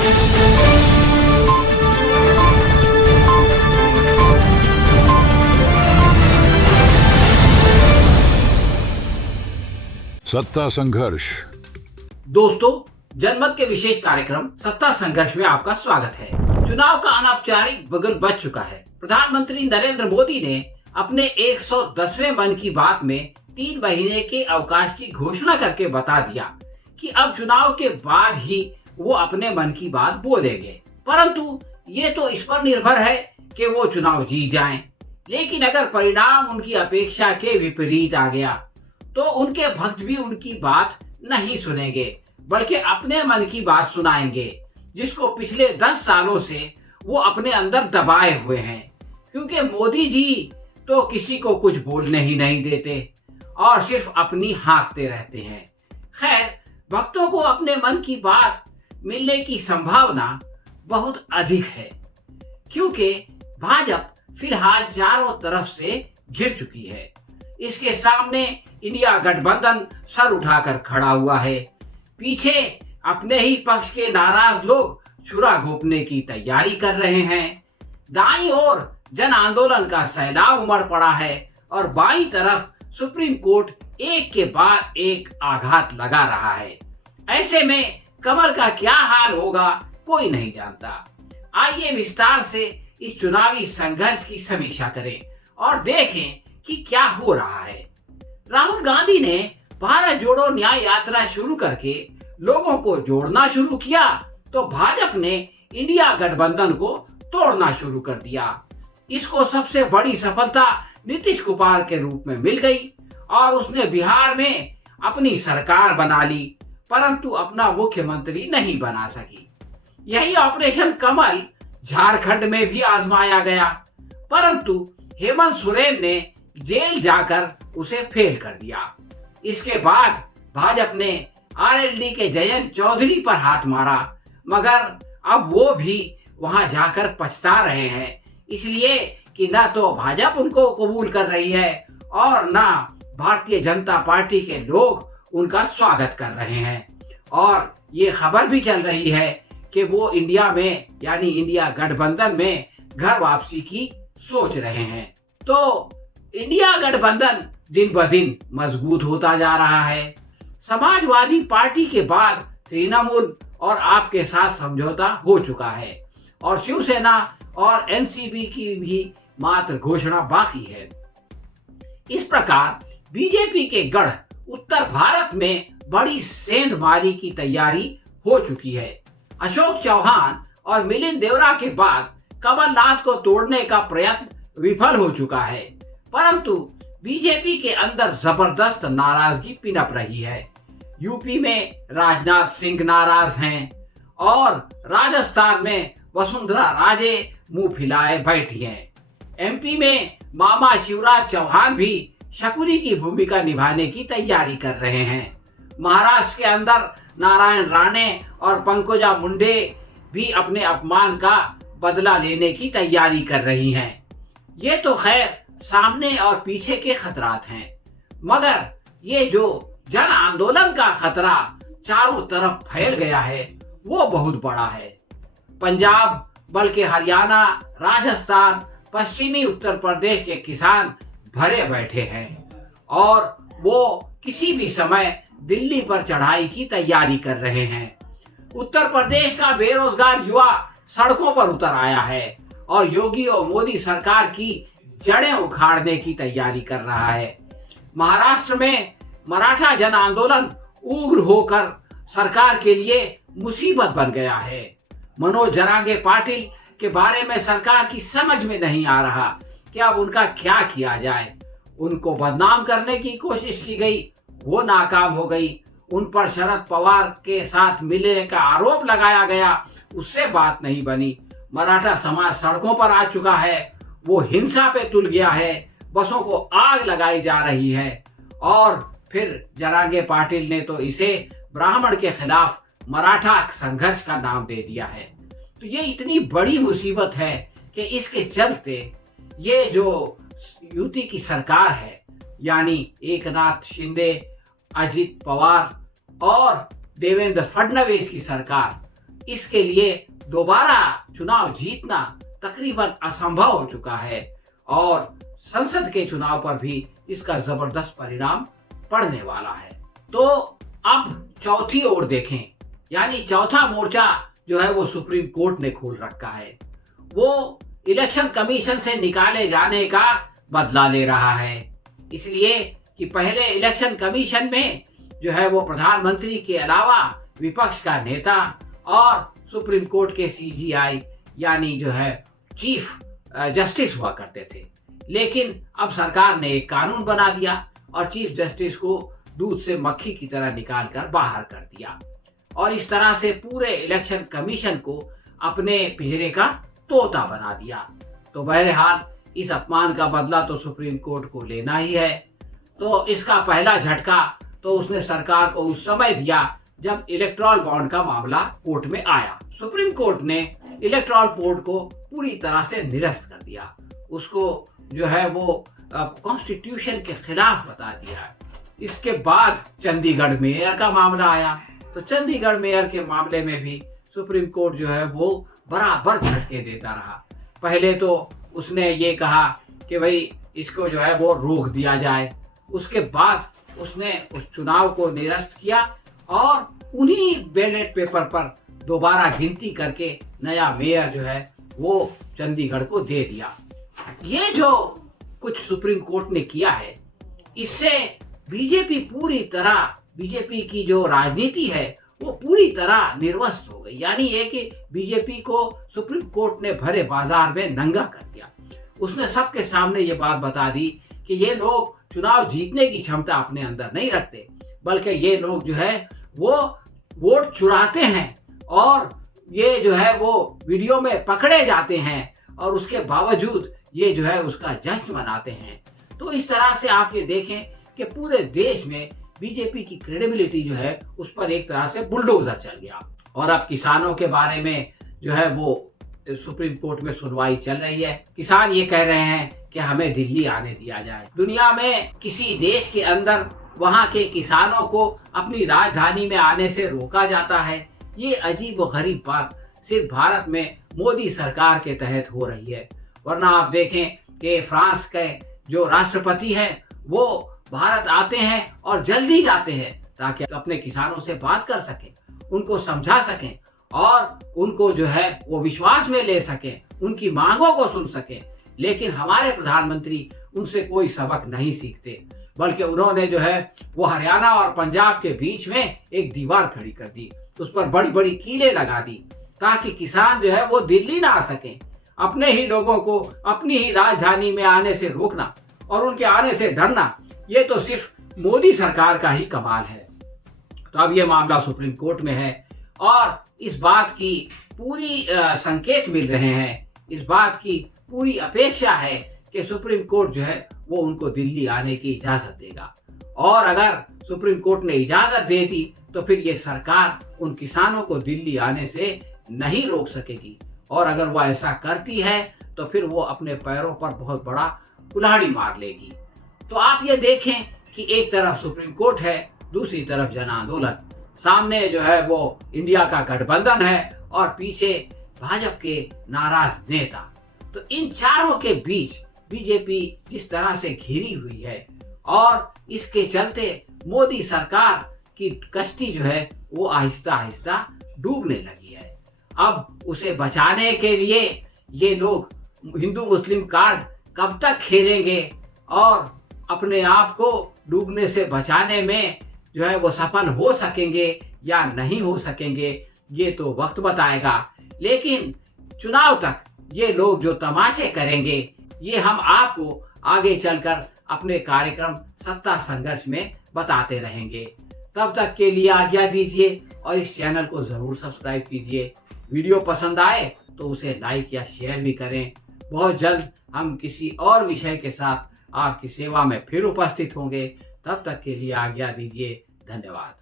सत्ता संघर्ष। दोस्तों, जनमत के विशेष कार्यक्रम सत्ता संघर्ष में आपका स्वागत है। चुनाव का अनौपचारिक बगल बज चुका है। प्रधानमंत्री नरेंद्र मोदी ने अपने 110वें मन की बात में 3 महीने के अवकाश की घोषणा करके बता दिया कि अब चुनाव के बाद ही वो अपने मन की बात बोलेंगे। परंतु ये तो इस पर निर्भर है कि वो चुनाव जीत जाएं। लेकिन अगर परिणाम उनकी अपेक्षा के विपरीत आ गया तो उनके भक्त भी उनकी बात नहीं सुनेंगे, बल्कि अपने मन की बात सुनाएंगे, जिसको पिछले 10 सालों से वो अपने अंदर दबाए हुए हैं। क्योंकि मोदी जी तो किसी को कुछ बोलने ही नहीं देते और सिर्फ अपनी हाँकते रहते हैं। खैर, भक्तों को अपने मन की बात मिलने की संभावना बहुत अधिक है, क्योंकि भाजपा फिलहाल चारों तरफ से घिर चुकी है। इसके सामने इंडिया गठबंधन सर उठाकर खड़ा हुआ है। पीछे अपने ही पक्ष के नाराज लोग छुरा घोंपने की तैयारी कर रहे हैं। दाईं ओर जन आंदोलन का सैलाब उमड़ पड़ा है और बाईं तरफ सुप्रीम कोर्ट एक के बाद एक आघात लगा रहा है। ऐसे में कमल का क्या हाल होगा कोई नहीं जानता। आइए विस्तार से इस चुनावी संघर्ष की समीक्षा करें और देखें कि क्या हो रहा है। राहुल गांधी ने भारत जोड़ो न्याय यात्रा शुरू करके लोगों को जोड़ना शुरू किया, तो भाजपा ने इंडिया गठबंधन को तोड़ना शुरू कर दिया। इसको सबसे बड़ी सफलता नीतीश कुमार के रूप में मिल गई और उसने बिहार में अपनी सरकार बना ली, परंतु अपना मुख्यमंत्री नहीं बना सकी। यही ऑपरेशन कमल झारखंड में भी आजमाया गया, परंतु हेमंत सोरेन ने जेल जाकर उसे फेल कर दिया। इसके बाद भाजपा ने आरएलडी के जयंत चौधरी पर हाथ मारा, मगर अब वो भी वहां जाकर पछता रहे हैं, इसलिए कि ना तो भाजपा उनको कबूल कर रही है और ना भारतीय जनता पार्टी के लोग उनका स्वागत कर रहे हैं। और ये खबर भी चल रही है कि वो इंडिया में यानी इंडिया गठबंधन में घर वापसी की सोच रहे हैं। तो इंडिया गठबंधन दिन ब दिन मजबूत होता जा रहा है। समाजवादी पार्टी के बाद तृणमूल और आप के साथ समझौता हो चुका है और शिवसेना और एनसीपी की भी मात्र घोषणा बाकी है। इस प्रकार बीजेपी के गढ़ उत्तर भारत में बड़ी सेंधमारी की तैयारी हो चुकी है। अशोक चौहान और मिलिंद देवरा के बाद कमलनाथ को तोड़ने का प्रयत्न विफल हो चुका है, परंतु बीजेपी के अंदर जबरदस्त नाराजगी पिनप रही है। यूपी में राजनाथ सिंह नाराज हैं और राजस्थान में वसुंधरा राजे मुंह फैलाए बैठी हैं। एमपी में मामा शिवराज चौहान भी शकुनी की भूमिका निभाने की तैयारी कर रहे हैं। महाराष्ट्र के अंदर नारायण राणे और पंकजा मुंडे भी अपने अपमान का बदला लेने की तैयारी कर रही हैं। ये तो खैर सामने और पीछे के खतरात हैं, मगर ये जो जन आंदोलन का खतरा चारों तरफ फैल गया है वो बहुत बड़ा है। पंजाब बल्कि हरियाणा, राजस्थान, पश्चिमी उत्तर प्रदेश के किसान भरे बैठे हैं और वो किसी भी समय दिल्ली पर चढ़ाई की तैयारी कर रहे हैं। उत्तर प्रदेश का बेरोजगार युवा सड़कों पर उतर आया है और योगी और मोदी सरकार की जड़ें उखाड़ने की तैयारी कर रहा है। महाराष्ट्र में मराठा जन आंदोलन उग्र होकर सरकार के लिए मुसीबत बन गया है। मनोज जरांगे पाटिल के बारे में सरकार की समझ में नहीं आ रहा कि अब उनका क्या किया जाए। उनको बदनाम करने की कोशिश की गई, वो नाकाम हो गई। उन पर शरद पवार के साथ मिलने का आरोप लगाया गया, उससे बात नहीं बनी। मराठा समाज सड़कों पर आ चुका है, वो हिंसा पे तुल गया है, बसों को आग लगाई जा रही है और फिर जरांगे पाटिल ने तो इसे ब्राह्मण के खिलाफ मराठा संघर्ष का नाम दे दिया है। तो ये इतनी बड़ी मुसीबत है कि इसके चलते ये जो युति की सरकार है यानी एकनाथ शिंदे, अजित पवार और देवेंद्र फडणवीस की सरकार, इसके लिए दोबारा चुनाव जीतना तकरीबन असंभव हो चुका है और संसद के चुनाव पर भी इसका जबरदस्त परिणाम पड़ने वाला है। तो अब चौथी ओर देखें, यानी चौथा मोर्चा जो है वो सुप्रीम कोर्ट ने खोल रखा है। वो इलेक्शन कमीशन से निकाले जाने का बदला ले रहा है, इसलिए कि पहले इलेक्शन कमीशन में जो है वो प्रधानमंत्री के अलावा विपक्ष का नेता और सुप्रीम कोर्ट के सीजीआई यानी जो है चीफ जस्टिस हुआ करते थे। लेकिन अब सरकार ने एक कानून बना दिया और चीफ जस्टिस को दूध से मक्खी की तरह निकाल कर बाहर कर दिया और इस तरह से पूरे इलेक्शन कमीशन को अपने पिंजरे का तोता बना दिया। तो बहरहाल इस अपमान का बदला तो सुप्रीम कोर्ट को लेना ही है। तो इसका पहला झटका तो उसने सरकार को उस समय दिया जब इलेक्टोरल बॉन्ड का मामला कोर्ट में आया। सुप्रीम कोर्ट ने इलेक्टोरल बॉन्ड को पूरी तरह से निरस्त कर दिया, उसको जो है वो कॉन्स्टिट्यूशन के खिलाफ बता दिया। इसके बाद चंडीगढ़ मेयर का मामला आया, तो चंडीगढ़ मेयर के मामले में भी सुप्रीम कोर्ट जो है वो बराबर झटके देता रहा। पहले तो उसने ये कहा कि भाई इसको जो है वो रोक दिया जाए, उसके बाद उसने उस चुनाव को निरस्त किया और उन्हीं बैलेट पेपर पर दोबारा गिनती करके नया मेयर जो है वो चंडीगढ़ को दे दिया। ये जो कुछ सुप्रीम कोर्ट ने किया है, इससे बीजेपी की जो राजनीति है वो पूरी तरह निर्वस्त हो गई। यानी ये कि बीजेपी को सुप्रीम कोर्ट ने भरे बाजार में नंगा कर दिया। उसने सबके सामने ये बात बता दी कि ये लोग चुनाव जीतने की क्षमता अपने अंदर नहीं रखते, बल्कि ये लोग जो है वो वोट चुराते हैं और ये जो है वो वीडियो में पकड़े जाते हैं और उसके बावजूद ये जो है उसका जश्न मनाते हैं। तो इस तरह से आप ये देखें कि पूरे देश में बीजेपी की क्रेडिबिलिटी जो है उस पर एक तरह से बुलडोजर चल गया। और अब किसानों के बारे में जो है वो सुप्रीम कोर्ट में सुनवाई चल रही है। किसान ये कह रहे हैं कि हमें दिल्ली आने दिया जाए। दुनिया में किसी देश के अंदर वहाँ के किसानों को अपनी राजधानी में आने से रोका जाता है। ये अजीब व गरीब बात सिर्फ भारत में मोदी सरकार के तहत हो रही है। वरना आप देखें कि फ्रांस के जो राष्ट्रपति हैं वो भारत आते हैं और जल्दी जाते हैं ताकि अपने किसानों से बात कर सकें, उनको समझा सकें और उनको जो है वो विश्वास में ले सकें, उनकी मांगों को सुन सकें। लेकिन हमारे प्रधानमंत्री उनसे कोई सबक नहीं सीखते, बल्कि उन्होंने जो है वो हरियाणा और पंजाब के बीच में एक दीवार खड़ी कर दी, उस पर बड़ी बड़ी कीलें लगा दी ताकि किसान जो है वो दिल्ली ना आ सकें। अपने ही लोगों को अपनी ही राजधानी में आने से रोकना और उनके आने से डरना, ये तो सिर्फ मोदी सरकार का ही कमाल है। तो अब ये मामला सुप्रीम कोर्ट में है और इस बात की पूरी संकेत मिल रहे हैं, इस बात की पूरी अपेक्षा है कि सुप्रीम कोर्ट जो है वो उनको दिल्ली आने की इजाजत देगा। और अगर सुप्रीम कोर्ट ने इजाजत दे दी तो फिर ये सरकार उन किसानों को दिल्ली आने से नहीं रोक सकेगी। और अगर वो ऐसा करती है तो फिर वो अपने पैरों पर बहुत बड़ा कुल्हाड़ी मार लेगी। तो आप ये देखें कि एक तरफ सुप्रीम कोर्ट है, दूसरी तरफ जन आंदोलन, सामने जो है वो इंडिया का गठबंधन है और पीछे भाजपा के नाराज नेता। तो इन चारों के बीच बीजेपी जिस तरह से घिरी हुई है और इसके चलते मोदी सरकार की कश्ती जो है वो आहिस्ता आहिस्ता डूबने लगी है। अब उसे बचाने के लिए ये लोग हिंदू मुस्लिम कार्ड कब तक खेलेंगे और अपने आप को डूबने से बचाने में जो है वो सफल हो सकेंगे या नहीं हो सकेंगे, ये तो वक्त बताएगा। लेकिन चुनाव तक ये लोग जो तमाशे करेंगे ये हम आपको आगे चलकर अपने कार्यक्रम सत्ता संघर्ष में बताते रहेंगे। तब तक के लिए आज्ञा दीजिए और इस चैनल को जरूर सब्सक्राइब कीजिए। वीडियो पसंद आए तो उसे लाइक या शेयर भी करें। बहुत जल्द हम किसी और विषय के साथ आपकी सेवा में फिर उपस्थित होंगे। तब तक के लिए आज्ञा दीजिए। धन्यवाद।